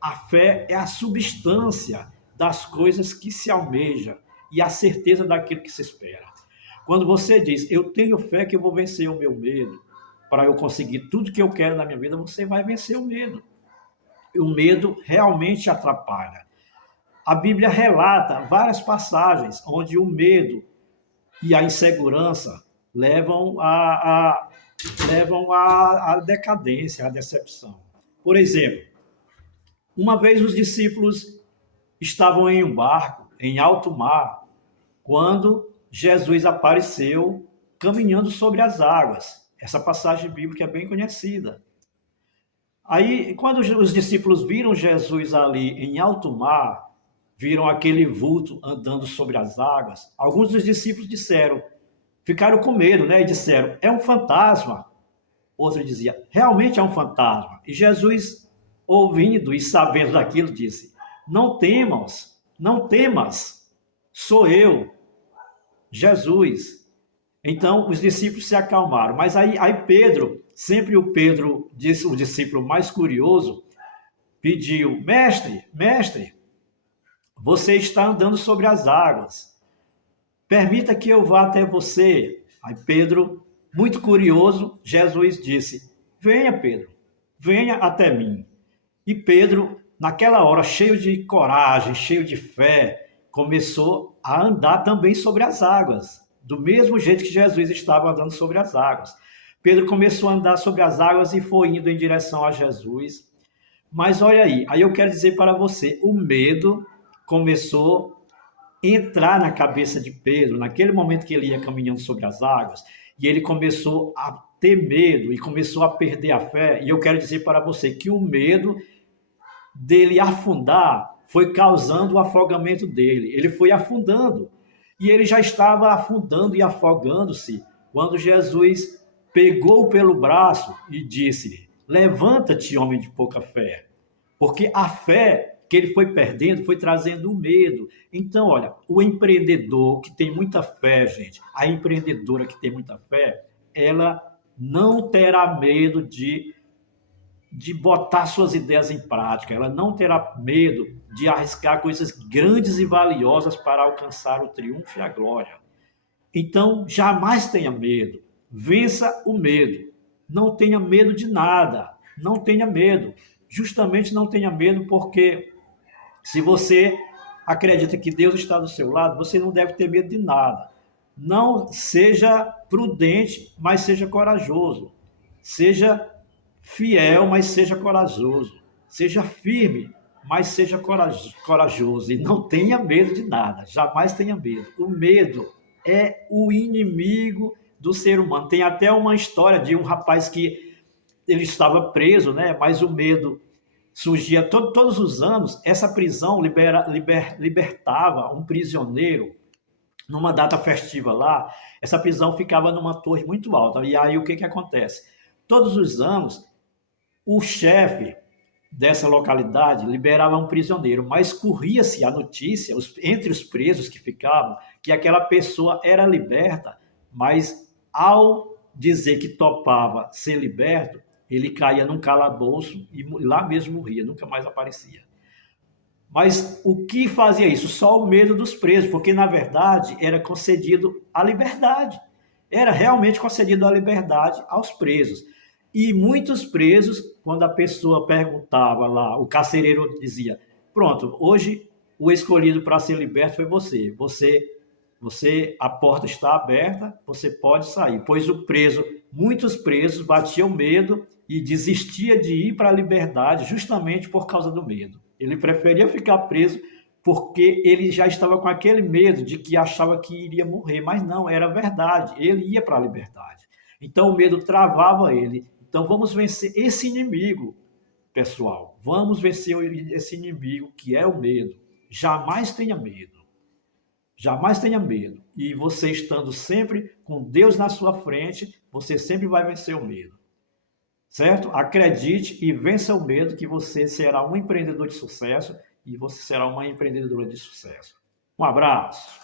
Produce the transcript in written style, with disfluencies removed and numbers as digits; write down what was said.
a fé é a substância das coisas que se almeja e a certeza daquilo que se espera. Quando você diz, eu tenho fé que eu vou vencer o meu medo, para eu conseguir tudo que eu quero na minha vida, você vai vencer o medo. E o medo realmente atrapalha. A Bíblia relata várias passagens onde o medo e a insegurança levam à decadência, à decepção. Por exemplo, uma vez os discípulos estavam em um barco, em alto mar, quando Jesus apareceu caminhando sobre as águas. Essa passagem bíblica é bem conhecida. Aí, quando os discípulos viram Jesus ali em alto mar, viram aquele vulto andando sobre as águas, alguns dos discípulos ficaram com medo, né? E disseram, é um fantasma. Outro dizia, realmente é um fantasma. E Jesus, ouvindo e sabendo daquilo, disse, não temas, sou eu, Jesus. Então, os discípulos se acalmaram. Mas aí Pedro, sempre o Pedro, o discípulo mais curioso, pediu, mestre, você está andando sobre as águas. Permita que eu vá até você. Aí Pedro, muito curioso, Jesus disse, venha Pedro, venha até mim. E Pedro, naquela hora, cheio de coragem, cheio de fé, começou a andar também sobre as águas, do mesmo jeito que Jesus estava andando sobre as águas. Pedro começou a andar sobre as águas e foi indo em direção a Jesus. Mas olha aí eu quero dizer para você, o medo começou a entrar na cabeça de Pedro, naquele momento que ele ia caminhando sobre as águas, e ele começou a ter medo e começou a perder a fé. E eu quero dizer para você que o medo dele afundar foi causando o afogamento dele. Ele foi afundando. E ele já estava afundando e afogando-se quando Jesus pegou pelo braço e disse, levanta-te, homem de pouca fé. Porque a fé que ele foi perdendo foi trazendo o medo. Então, olha, o empreendedor que tem muita fé, gente, a empreendedora que tem muita fé, ela não terá medo de botar suas ideias em prática, ela não terá medo de arriscar coisas grandes e valiosas para alcançar o triunfo e a glória. Então, jamais tenha medo, vença o medo, não tenha medo de nada, não tenha medo, justamente não tenha medo, porque se você acredita que Deus está do seu lado, você não deve ter medo de nada. Não seja prudente, mas seja corajoso, seja fiel, mas seja corajoso. Seja firme, mas seja corajoso. E não tenha medo de nada. Jamais tenha medo. O medo é o inimigo do ser humano. Tem até uma história de um rapaz que ele estava preso, né? Mas o medo surgia todos os anos. Essa prisão libertava um prisioneiro numa data festiva lá. Essa prisão ficava numa torre muito alta. E aí o que acontece? Todos os anos, o chefe dessa localidade liberava um prisioneiro, mas corria-se a notícia, entre os presos que ficavam, que aquela pessoa era liberta, mas ao dizer que topava ser liberto, ele caía num calabouço e lá mesmo morria, nunca mais aparecia. Mas o que fazia isso? Só o medo dos presos, porque na verdade era concedido a liberdade. Era realmente concedido a liberdade aos presos. E muitos presos, quando a pessoa perguntava lá, o carcereiro dizia, pronto, hoje o escolhido para ser liberto foi você. A porta está aberta, você pode sair. Pois muitos presos batiam medo e desistia de ir para a liberdade justamente por causa do medo. Ele preferia ficar preso porque ele já estava com aquele medo de que achava que iria morrer, mas não, era verdade, ele ia para a liberdade. Então o medo travava ele. Então vamos vencer esse inimigo, pessoal. Vamos vencer esse inimigo que é o medo. Jamais tenha medo. Jamais tenha medo. E você estando sempre com Deus na sua frente, você sempre vai vencer o medo. Certo? Acredite e vença o medo, que você será um empreendedor de sucesso e você será uma empreendedora de sucesso. Um abraço.